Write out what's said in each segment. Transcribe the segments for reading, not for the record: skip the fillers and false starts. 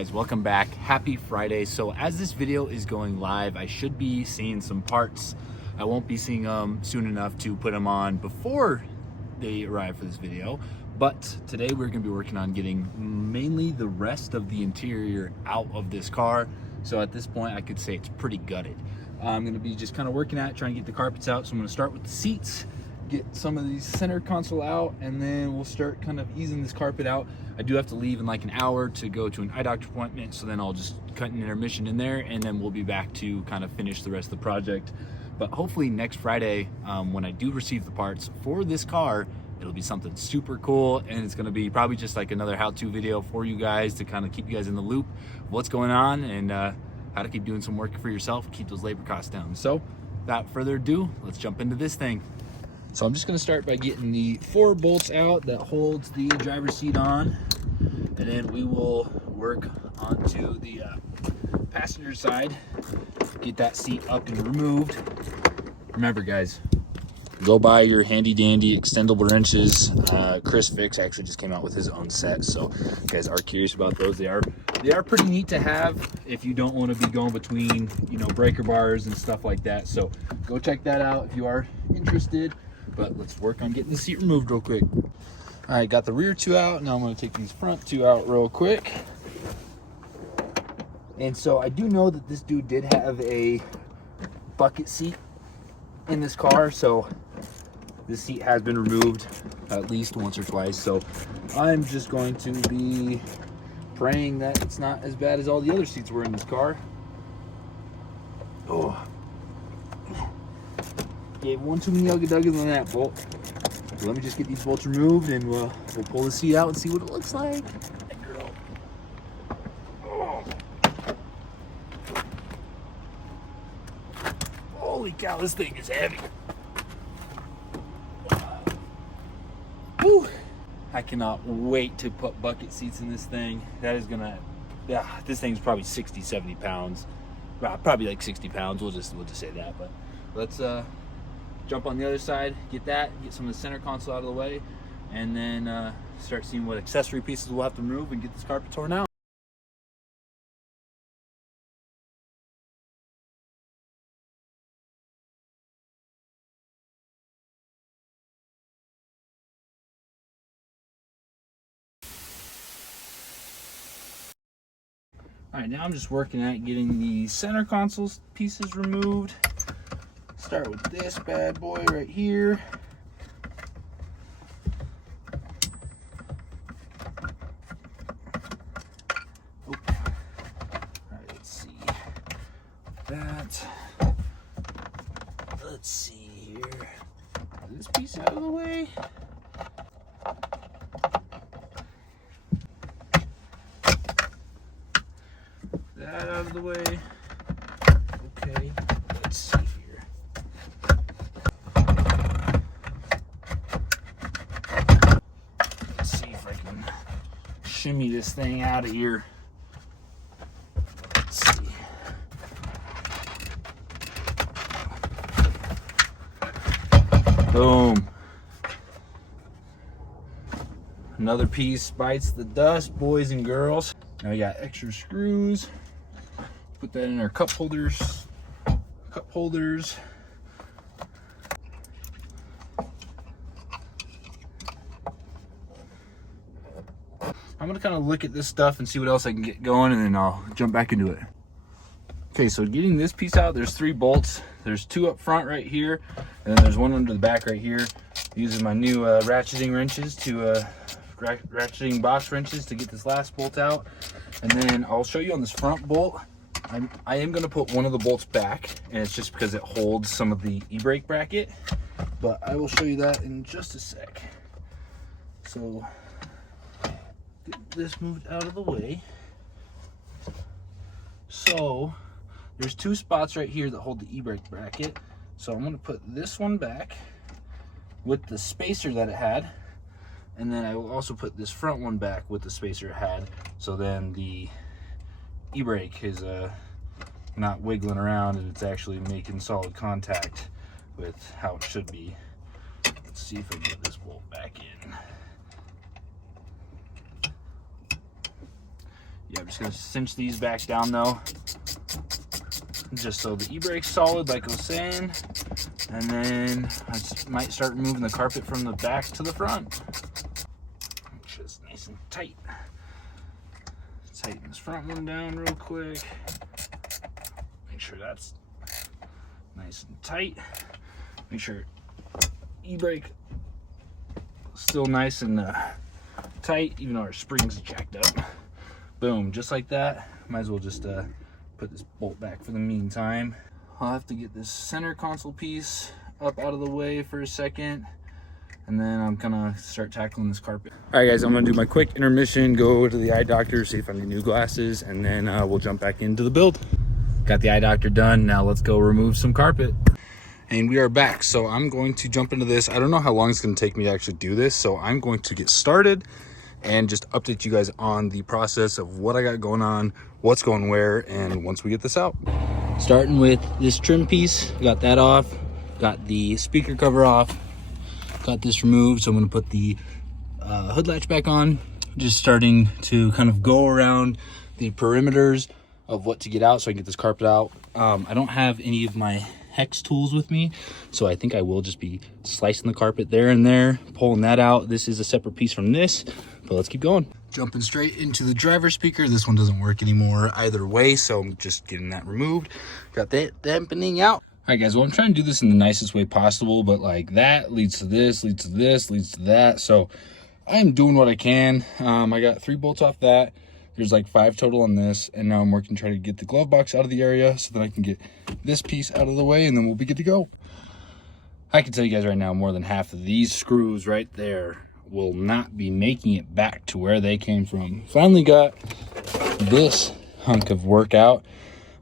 Guys, welcome back. Happy Friday. So as this video is going live, I should be seeing some parts. I won't be seeing them soon enough to put them on before they arrive for this video, but today we're going to be working on getting mainly the rest of the interior out of this car. So at this point I could say it's pretty gutted. I'm going to be just kind of working at trying to get the carpets out. So I'm going to start with the seats, get some of these center console out, and then we'll start kind of easing this carpet out. I do have to leave in like an hour to go to an eye doctor appointment, so then I'll just cut an intermission in there, and then we'll be back to kind of finish the rest of the project. But hopefully next Friday, when I do receive the parts for this car, it'll be something super cool, and it's gonna be probably just like another how-to video for you guys to kind of keep you guys in the loop of what's going on and how to keep doing some work for yourself, keep those labor costs down. So without further ado, let's jump into this thing. So I'm just gonna start by getting the 4 bolts out that holds the driver's seat on, and then we will work onto the passenger side, get that seat up and removed. Remember guys, go buy your handy dandy extendable wrenches. Chris Fix actually just came out with his own set, so if you guys are curious about those, they are pretty neat to have if you don't want to be going between, you know, breaker bars and stuff like that. So go check that out if you are interested. But let's work on getting the seat removed real quick. All right, got the rear 2 out. Now I'm going to take these front 2 out real quick. And so I do know that this dude did have a bucket seat in this car, so this seat has been removed at least once or twice. So I'm just going to be praying that it's not as bad as all the other seats were in this car. Oh, gave one too many ugga-duggas on that bolt. So let me just get these bolts removed, and we'll pull the seat out and see what it looks like. Oh. Holy cow, this thing is heavy. Whew. I cannot wait to put bucket seats in this thing. That is gonna, yeah, this thing's probably 60, 70 pounds. Probably like 60 pounds, we'll just say that. But let's jump on the other side, get some of the center console out of the way, and then start seeing what accessory pieces we'll have to remove and get this carpet torn out. All right, now I'm just working at getting the center console pieces removed. Start with this bad boy right here. Oh. All right, let's see that. Let's see here. This piece out of the way. That out of the way. Okay, let's see here. Let's see if I can shimmy this thing out of here. Let's see. Boom. Another piece bites the dust, boys and girls. Now we got extra screws. Put that in our cup holders. I'm gonna kind of look at this stuff and see what else I can get going, and then I'll jump back into it. Okay, so getting this piece out, there's 3 bolts. There's 2 up front right here, and then there's 1 under the back right here. Using my new ratcheting wrenches ratcheting box wrenches to get this last bolt out. And then I'll show you on this front bolt. I am going to put one of the bolts back, and it's just because it holds some of the e-brake bracket, but I will show you that in just a sec. So get this moved out of the way. So there's 2 spots right here that hold the e-brake bracket, so I'm going to put this one back with the spacer that it had, and then I will also put this front one back with the spacer it had, so then the e-brake is not wiggling around and it's actually making solid contact with how it should be. Let's see if I can get this bolt back in. Yeah, I'm just gonna cinch these back down though, just so the e-brake's solid, like I was saying. And then I might start removing the carpet from the back to the front. Make sure it's nice and tight. Tighten this front one down real quick. Make sure that's nice and tight. Make sure e-brake still nice and tight, even though our spring's jacked up. Boom, just like that. Might as well just put this bolt back for the meantime. I'll have to get this center console piece up out of the way for a second, and then I'm gonna start tackling this carpet. All right guys, I'm gonna do my quick intermission, go to the eye doctor, see if I need new glasses, and then we'll jump back into the build. Got the eye doctor done, now let's go remove some carpet. And we are back, so I'm going to jump into this. I don't know how long it's gonna take me to actually do this, so I'm going to get started and just update you guys on the process of what I got going on, what's going where, and once we get this out. Starting with this trim piece, got that off, got the speaker cover off, got this removed, so I'm gonna put the hood latch back on. Just starting to kind of go around the perimeters of what to get out so I can get this carpet out. I don't have any of my hex tools with me, so I think I will just be slicing the carpet there and there, pulling that out. This is a separate piece from this, but let's keep going. Jumping straight into the driver speaker. This one doesn't work anymore either way, so I'm just getting that removed. Got that dampening out. All right guys, well, I'm trying to do this in the nicest way possible, but like that leads to this, leads to this, leads to that, so I'm doing what I can. I got 3 bolts off that. There's like 5 total on this, and now I'm working trying to get the glove box out of the area so that I can get this piece out of the way, and then we'll be good to go. I can tell you guys right now, more than half of these screws right there will not be making it back to where they came from. Finally got this hunk of work out.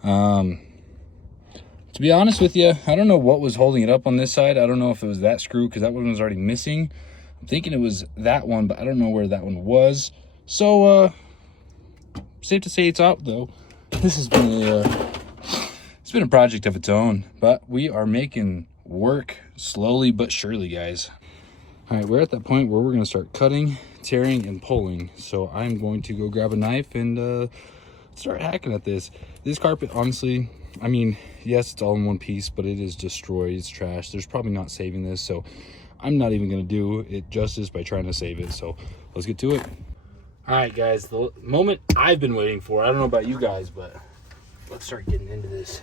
To be honest with you, I don't know what was holding it up on this side. I don't know if it was that screw, because that one was already missing. I'm thinking it was that one, but I don't know where that one was. So safe to say it's out though. This has been it's been a project of its own, but we are making work slowly but surely, guys. All right, we're at that point where we're going to start cutting, tearing, and pulling. So I'm going to go grab a knife and start hacking at this. This carpet, honestly, I mean, yes, it's all in one piece, but it is destroyed. It's trash. There's probably not saving this, so I'm not even going to do it justice by trying to save it. So let's get to it. All right, guys, the moment I've been waiting for. I don't know about you guys, but let's start getting into this.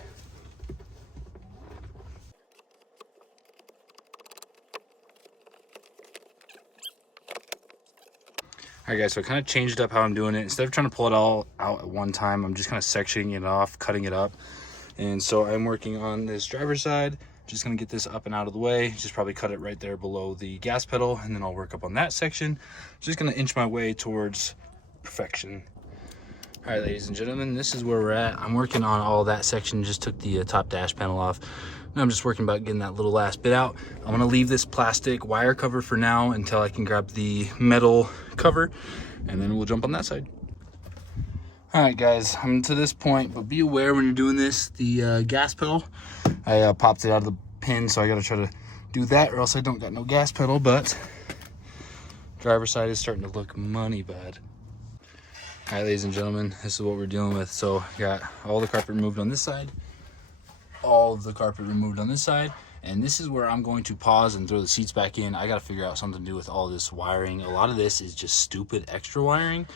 All right guys, so I kind of changed up how I'm doing it. Instead of trying to pull it all out at one time, I'm just kind of sectioning it off, cutting it up. And so I'm working on this driver's side, just gonna get this up and out of the way. Just probably cut it right there below the gas pedal, and then I'll work up on that section. Just gonna inch my way towards perfection. All right, ladies and gentlemen, this is where we're at. I'm working on all that section, just took the top dash panel off. Now I'm just working about getting that little last bit out. I'm gonna leave this plastic wire cover for now until I can grab the metal cover, and then we'll jump on that side. All right, guys, I'm to this point, but be aware when you're doing this, the gas pedal, I popped it out of the pin, so I gotta try to do that or else I don't got no gas pedal, but driver's side is starting to look money bad. All right, ladies and gentlemen, this is what we're dealing with. So got all the carpet removed on this side, all of the carpet removed on this side, and this is where I'm going to pause and throw the seats back in. I got to figure out something to do with all this wiring. A lot of this is just stupid extra wiring,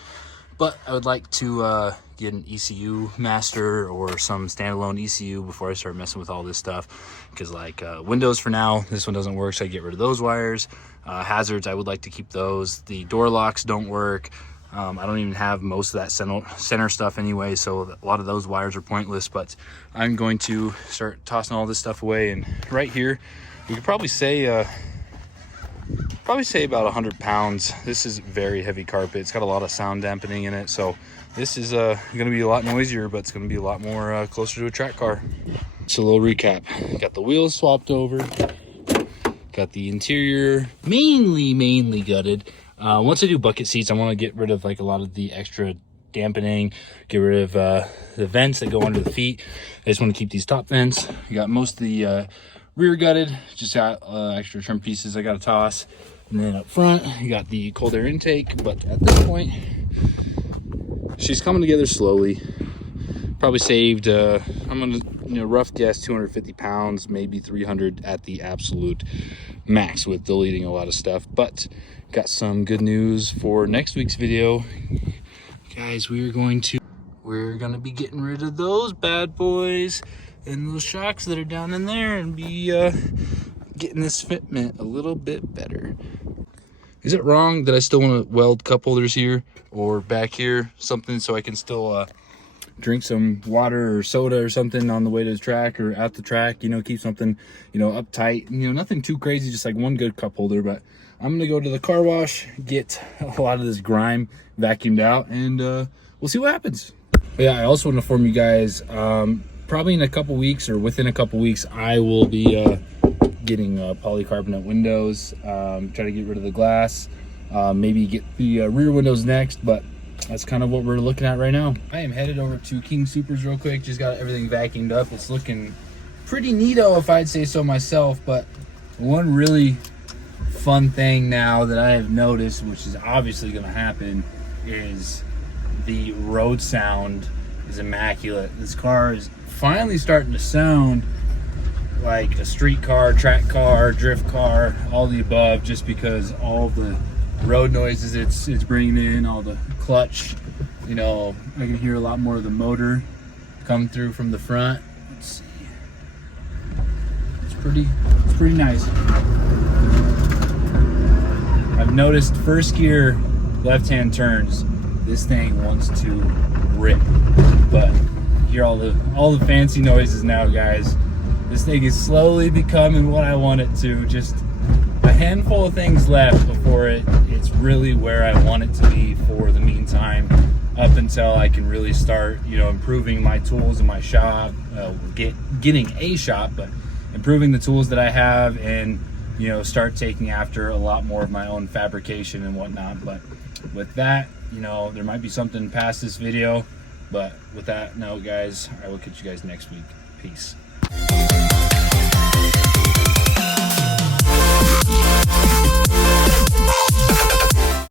but I would like to get an ECU master or some standalone ECU before I start messing with all this stuff, because like windows for now, this one doesn't work, so I get rid of those wires. Hazards, I would like to keep those. The door locks don't work. I don't even have most of that center stuff anyway, so a lot of those wires are pointless, but I'm going to start tossing all this stuff away. And right here, we could probably say about 100 pounds. This is very heavy carpet. It's got a lot of sound dampening in it, so this is going to be a lot noisier, but it's going to be a lot more closer to a track car. Just a little recap. Got the wheels swapped over, got the interior mainly gutted. Once I do bucket seats, I want to get rid of like a lot of the extra dampening, get rid of the vents that go under the feet. I just want to keep these top vents. You got most of the rear gutted, just got extra trim pieces I got to toss. And then up front, you got the cold air intake, but at this point, she's coming together slowly. Probably saved, I'm gonna, rough guess 250 pounds, maybe 300 at the absolute max with deleting a lot of stuff. But got some good news for next week's video. Guys, we're gonna be getting rid of those bad boys and those shocks that are down in there and be getting this fitment a little bit better. Is it wrong that I still want to weld cup holders here or back here, something so I can still drink some water or soda or something on the way to the track or at the track, keep something, uptight, nothing too crazy, just like one good cup holder. But I'm gonna go to the car wash, get a lot of this grime vacuumed out, and we'll see what happens. But yeah, I also want to inform you guys, probably in a couple weeks or within a couple weeks, I will be getting polycarbonate windows, try to get rid of the glass, maybe get the rear windows next, but that's kind of what we're looking at right now. I am headed over to King Soopers real quick, just got everything vacuumed up. It's looking pretty neato if I'd say so myself, but one really fun thing now that I have noticed, which is obviously going to happen, is the road sound is immaculate. This car is finally starting to sound like a street car, track car, drift car, all the above, just because all the road noises it's bringing in, all the clutch, I can hear a lot more of the motor come through from the front. Let's see. It's pretty nice. I've noticed first gear left-hand turns, this thing wants to rip, but hear all the fancy noises now, guys. This thing is slowly becoming what I want it to. Just a handful of things left before it's really where I want it to be for the meantime, up until I can really start, improving my tools in my shop, getting a shop, but improving the tools that I have, and start taking after a lot more of my own fabrication and whatnot. But with that, there might be something past this video, but with that note, guys, I will catch you guys next week. Peace.